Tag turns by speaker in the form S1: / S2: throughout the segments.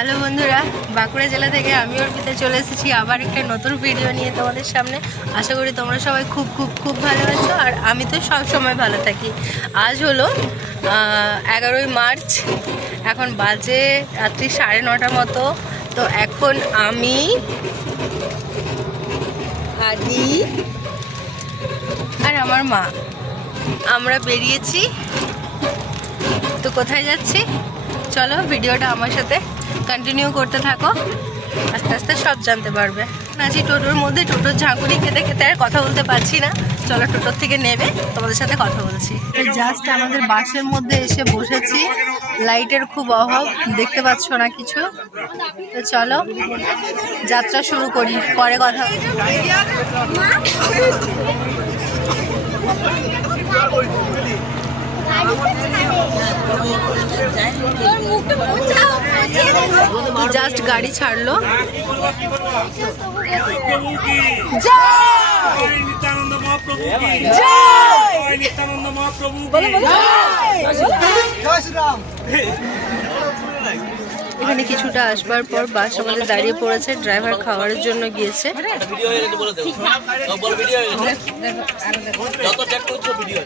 S1: Hello বন্ধুরা, বাঁকুড়া জেলা থেকে আমি অর্পিতা চলে এসেছি আবার একটা নতুন ভিডিও নিয়ে তোমাদের সামনে। আশা করি তোমরা সবাই খুব খুব খুব ভালো আছো আর আমি তো সব সময় ভালো থাকি। আজ হলো এগারোই মার্চ, এখন বাজে রাত্রি সাড়ে নটার মতো। তো এখন আমি, আদি, আর আমার মা। আমরা বেরিয়েছি। তো কোথায় যাচ্ছি? চলো ভিডিওটা আমার সাথে কন্টিনিউ করতে থাকো। আস্তে আস্তে সব জানতে পারবে। আছি টোটোর মধ্যে টোটোর ঝাঁকুনি খেতে খেতে আর কথা বলতে পারছি না। চলো টোটোর থেকে নেবে, তোমাদের সাথে কথা বলছি। জাস্ট আমাদের বাসের মধ্যে এসে বসেছি। লাইটের খুব অভাব, দেখতে পাচ্ছ না কিছু। তো চলো, যাত্রা শুরু করি, পরে কথা জাস্ট গাড়ি ছাড়লো। এখানে কিছুটা আসবার পর বাস আমাদের দাঁড়িয়ে পড়েছে ড্রাইভার খাবারের জন্য গিয়েছে।
S2: ভিডিও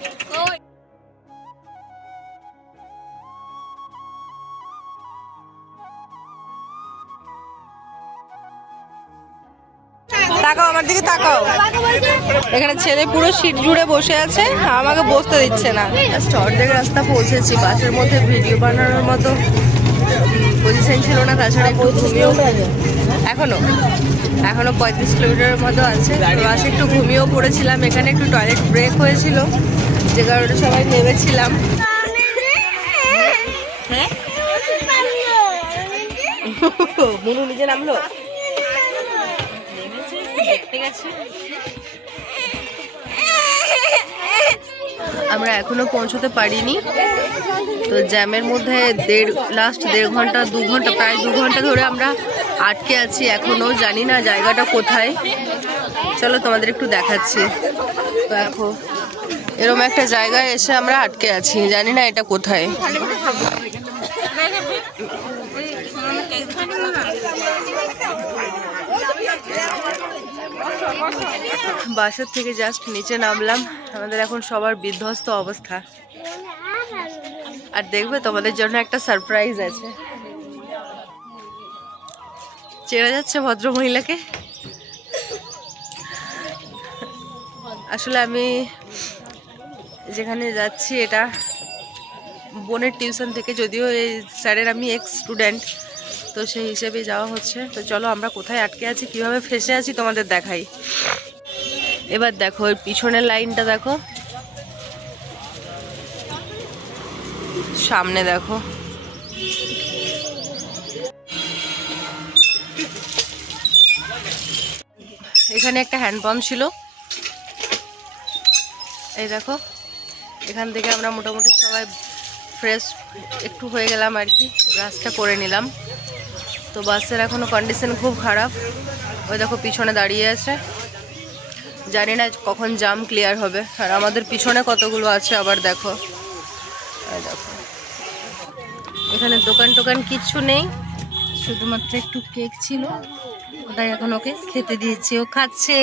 S1: তাকাও আমার দিকে তাকাও। এখানে ছেলে পুরো সিট জুড়ে বসে আছে আমাকে বসতে দিচ্ছে না। অর্ধেক রাস্তা পৌঁছেছি বাসের মধ্যে ভিডিও বানানোর মতো। পজিশন ছিল না তাছাড়া একটু ঘুমিয়েও এখনও এখনও পঁয়ত্রিশ কিলোমিটারের মতো আছে। বাসে একটু ঘুমিয়েও পড়েছিলাম এখানে একটু টয়লেট ব্রেক হয়েছিল যে কারণে সবাই নেমেছিলাম। হ্যাঁ? মুনু নিজে নামলো? আমরা এখনও পৌঁছতে পারিনি। তো জ্যামের মধ্যে দেড় লাস্ট দেড় ঘণ্টা, দু ঘণ্টা, প্রায় দু ঘণ্টা ধরে আমরা আটকে আছি, এখনও জানি না জায়গাটা কোথায়। চলো তোমাদের একটু দেখাচ্ছি। দেখো এরকম একটা জায়গায় এসে আমরা আটকে আছি, জানি না এটা কোথায়। বাসের থেকে জাস্ট নিচে নামলাম। আমাদের এখন সবার বিধ্বস্ত অবস্থা। আর দেখবে তোমাদের জন্য একটা সারপ্রাইজ আছে। চেনা যাচ্ছে ভদ্র মহিলাকে আসলে আমি যেখানে যাচ্ছি, এটা বোনের টিউশন থেকে, যদিও এই স্যারের আমি এক্স স্টুডেন্ট তো সেই হিসেবে যাওয়া হচ্ছে। তো চলো আমরা কোথায় আটকে আছি, কীভাবে ফেসে আছি তোমাদের দেখাই। এবার দেখো, ওই পিছনের লাইনটা দেখো। সামনে দেখো। এখানে একটা হ্যান্ডপাম্প ছিল। এই দেখো, এখান থেকে আমরা মোটামুটি সবাই ফ্রেশ একটু হয়ে গেলাম আর কি। ব্রাশটা করে নিলাম। তো বাসের এখনও কন্ডিশন খুব খারাপ। ওই দেখো পিছনে দাঁড়িয়ে আছে। জানি না কখন জাম ক্লিয়ার হবে। আর আমাদের পিছনে কতগুলো আছে আবার দেখো। দেখো। এখানে দোকান টোকান কিচ্ছু নেই। শুধুমাত্র একটু কেক ছিল। ওটাই এখন ওকে খেতে দিয়েছি। ও খাচ্ছে।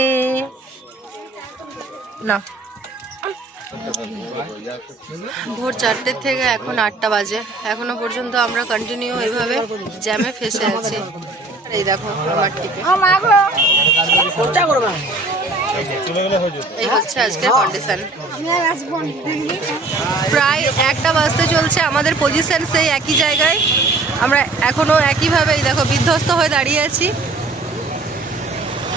S1: না। ভোর চারটে থেকে এখন আটটা বাজে। এখনও পর্যন্ত আমরা কন্টিনিউ এইভাবে জ্যামে ফেসে আছি। এই দেখো আমার টিপে এই হচ্ছে আজকের কন্ডিশন প্রায় একটা বাজতে চলছে আমাদের পজিশন সেই একই জায়গায়। আমরা এখনও একইভাবে এই দেখো বিধ্বস্ত হয়ে দাঁড়িয়ে আছি।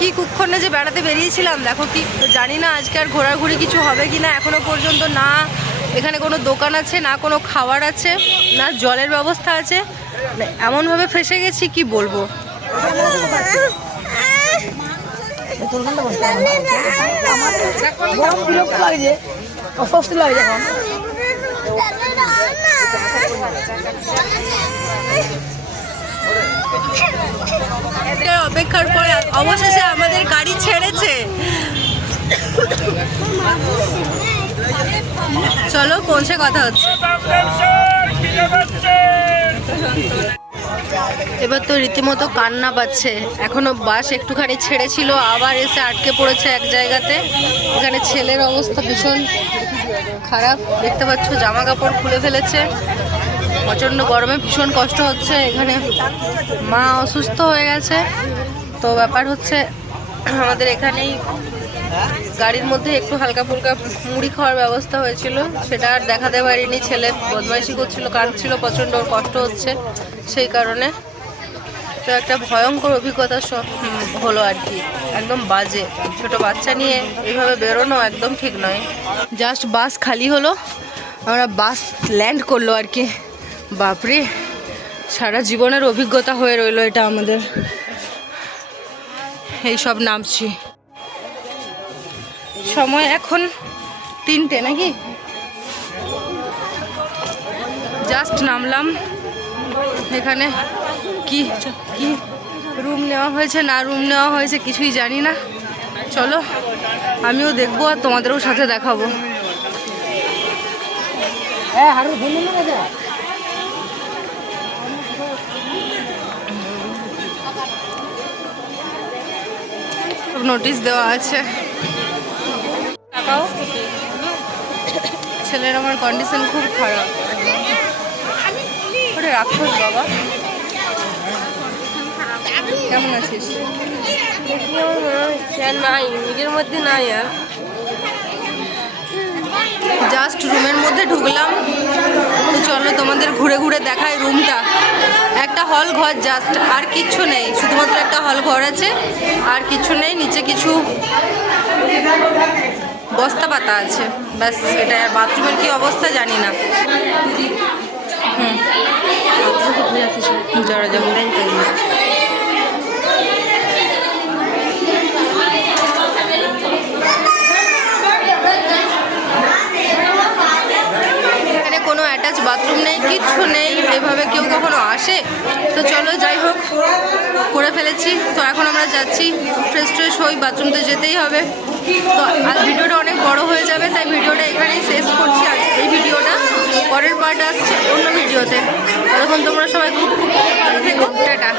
S1: কি কুক্ষণে যে বেড়াতে বেরিয়েছিলাম দেখো কি তো জানি না আজকে আর ঘোরাঘুরি কিছু হবে কি না এখনও পর্যন্ত না এখানে কোনো দোকান আছে না কোনো খাবার আছে না জলের ব্যবস্থা আছে মানে এমনভাবে ফেসে গেছি কি বলব?
S3: অস্বস্তি এখন
S1: অবশেষে আমাদের গাড়ি ছেড়েছে। চলো, পৌঁছে কথা হচ্ছে। এবার তো রীতিমতো কান্না পাচ্ছে। এখনও বাস একটুখানি ছেড়েছিল, আবার এসে আটকে পড়েছে এক জায়গাতে। এখানে ছেলের অবস্থা ভীষণ খারাপ। দেখতে পাচ্ছ জামা কাপড় খুলে ফেলেছে। প্রচণ্ড গরমে ভীষণ কষ্ট হচ্ছে এখানে। মা অসুস্থ হয়ে গেছে। তো ব্যাপার হচ্ছে, আমাদের এখানেই গাড়ির মধ্যে একটু হালকা ফুলকা মুড়ি খাওয়ার ব্যবস্থা হয়েছিল। সেটা আর দেখাতে পারিনি, ছেলে বদমাইশি করছিল, কাঁদছিল, প্রচণ্ড কষ্ট হচ্ছে সেই কারণে। তো একটা ভয়ঙ্কর অভিজ্ঞতা হলো আর কি। একদম বাজে। ছোট বাচ্চা নিয়ে এইভাবে বেরোনো একদম ঠিক নয়। জাস্ট বাস খালি হলো, আমরা বাস ল্যান্ড করল আর কি। বাপরে, সারা জীবনের অভিজ্ঞতা হয়ে রইল এটা আমাদের। এই সব নামছি। সময় এখন তিনটে নাকি? জাস্ট নামলাম। এখানে কি কি রুম নেওয়া হয়েছে, না রুম নেওয়া হয়েছে কিছুই জানি না। চলো, আমিও দেখব আর তোমাদেরও সাথে দেখাবো।
S3: হ্যাঁ
S1: নোটিশ দেওয়া আছে। ছেলের আমার কন্ডিশন খুব খারাপ। ওটা রাক্ষস বাবা। কেমন আছিস?
S3: নাই নিজের মধ্যে নাই আর।
S1: জাস্ট রুমের মধ্যে ঢুকলাম। তো চলো তোমাদের ঘুরে ঘুরে দেখায় রুমটা। একটা হল ঘর জাস্ট আর কিচ্ছু নেই। শুধুমাত্র একটা হল ঘর আছে আর কিছু নেই। নিচে কিছু বস্তা পাতা আছে। ব্যাস এটা বাথরুমের কি অবস্থা জানি না। হুম। জড়ো জড়ো এখানে কোনো অ্যাটাচ বাথরুম নেই কিচ্ছু নেই এভাবে আসে। তো চলো, যাই হোক, করে ফেলেছি। তো এখন আমরা যাচ্ছি। ফ্রেশ ট্রেশ হই বাথরুম তো যেতেই হবে। তো আর ভিডিওটা অনেক বড় হয়ে যাবে, তাই ভিডিওটা এখানেই শেষ করছি আর এই ভিডিওটা পরের পার্ট আসছে অন্য ভিডিওতে। তখন তোমরা সবাই খুব খুব ভালো থেকো। টাটা।